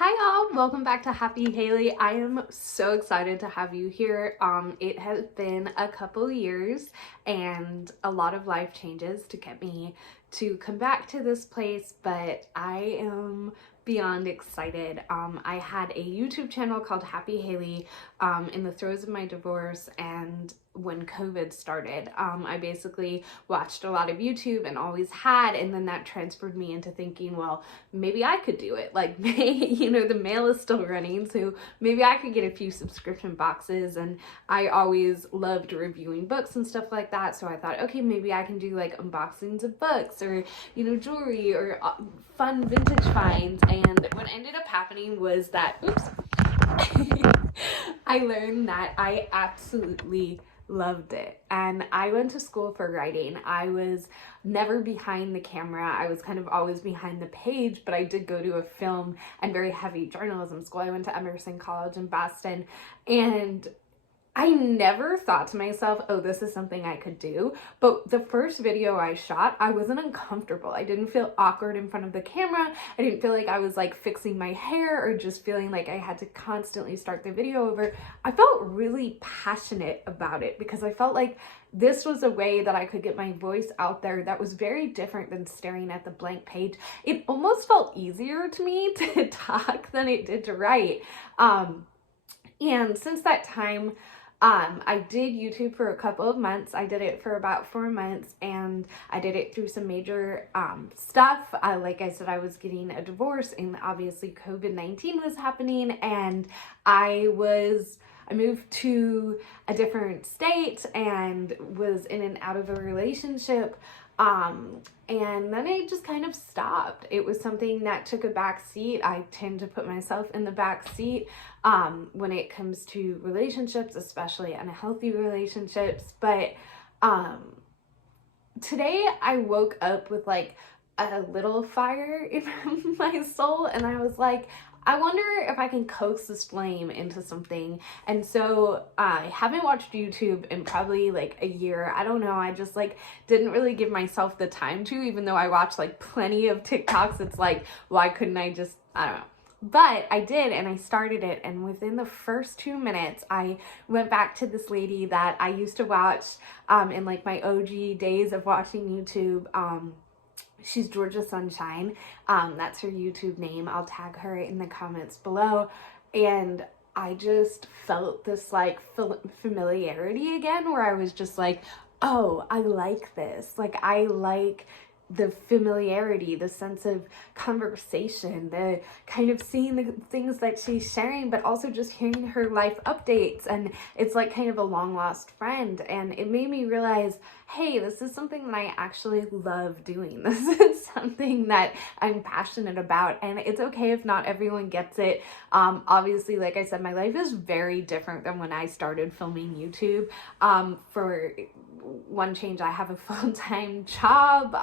Hi all, welcome back to Happy Haley. I am so excited to have you here. It has been a couple years and a lot of life changes to get me to come back to this place, but I am beyond excited. I had a YouTube channel called Happy Haley in the throes of my divorce, and when COVID started, I basically watched a lot of YouTube and always had, and then that transferred me into thinking, well, maybe I could do it. Like, the mail is still running, so maybe I could get a few subscription boxes. And I always loved reviewing books and stuff like that, so I thought, okay, maybe I can do like unboxings of books or, jewelry or fun vintage finds. And what ended up happening was that, I learned that I absolutely loved it. And I went to school for writing. I was never behind the camera. I was kind of always behind the page, but I did go to a film and very heavy journalism school. I went to Emerson College in Boston, and I never thought to myself, oh, this is something I could do. But the first video I shot, I wasn't uncomfortable. I didn't feel awkward in front of the camera. I didn't feel like I was like fixing my hair or just feeling like I had to constantly start the video over. I felt really passionate about it because I felt like this was a way that I could get my voice out there that was very different than staring at the blank page. It almost felt easier to me to talk than it did to write. And since that time, I did YouTube for a couple of months. I did it for about 4 months, and I did it through some major stuff. Like I said, I was getting a divorce, and obviously COVID-19 was happening, and I moved to a different state and was in and out of a relationship. And then it just kind of stopped. It was something that took a back seat. I tend to put myself in the back seat when it comes to relationships, especially unhealthy relationships. But today I woke up with like a little fire in my soul, and I was like, I wonder if I can coax this flame into something. And so I haven't watched YouTube in probably like a year. I don't know. I just like didn't really give myself the time to, even though I watched like plenty of TikToks. It's like, why couldn't I just, I don't know. But I did, and I started it, and within the first 2 minutes, I went back to this lady that I used to watch in like my OG days of watching YouTube. She's Georgia Sunshine. That's her YouTube name. I'll tag her in the comments below. And I just felt this like familiarity again, where I was just like, oh, I like this. Like, I like the familiarity, the sense of conversation, the kind of seeing the things that she's sharing, but also just hearing her life updates. And it's like kind of a long lost friend. And it made me realize, hey, this is something that I actually love doing. This is something that I'm passionate about. And it's okay if not everyone gets it. Obviously, like I said, my life is very different than when I started filming YouTube. For one change, I have a full-time job.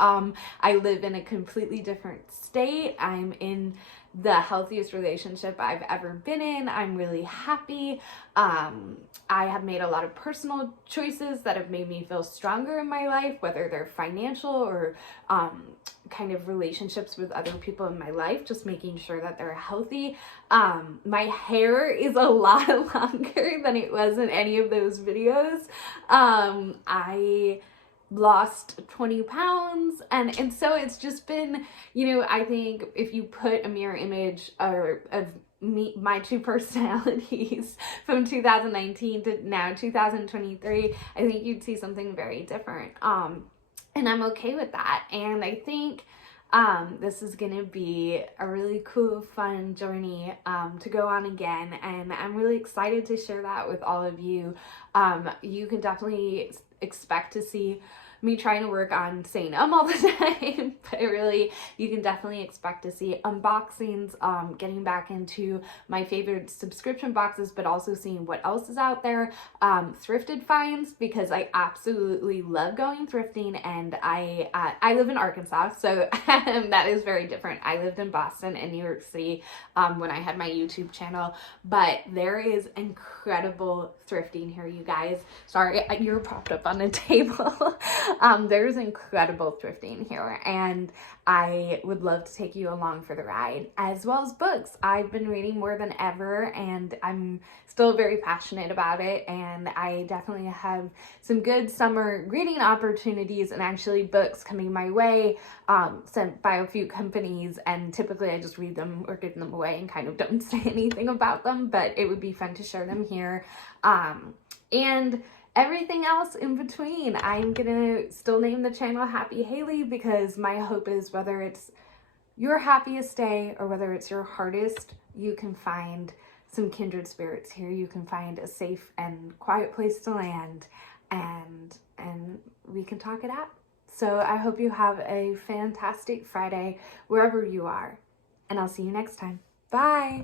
I live in a completely different state. I'm in the healthiest relationship I've ever been in. I'm really happy. I have made a lot of personal choices that have made me feel stronger in my life, whether they're financial or kind of relationships with other people in my life, just making sure that they're healthy. My hair is a lot longer than it was in any of those videos. I lost 20 pounds, and so it's just been, I think if you put a mirror image of me, my two personalities from 2019 to now 2023, I think you'd see something very different. And I'm okay with that. And I think this is gonna be a really cool, fun journey to go on again, and I'm really excited to share that with all of you. You can definitely expect to see me trying to work on saying all the time, but really, you can definitely expect to see unboxings, getting back into my favorite subscription boxes, but also seeing what else is out there, thrifted finds, because I absolutely love going thrifting, and I live in Arkansas, so that is very different. I lived in Boston and New York City when I had my YouTube channel, but there is incredible thrifting here, you guys. Sorry, you're propped up on the table. There's incredible thrifting here, and I would love to take you along for the ride, as well as books. I've been reading more than ever, and I'm still very passionate about it, and I definitely have some good summer reading opportunities and actually books coming my way, sent by a few companies, and typically I just read them or give them away and kind of don't say anything about them, but it would be fun to share them here. And everything else in between. I'm gonna still name the channel Happy Haley because my hope is whether it's your happiest day or whether it's your hardest, you can find some kindred spirits here. You can find a safe and quiet place to land, and we can talk it out. So I hope you have a fantastic Friday wherever you are, and I'll see you next time. Bye.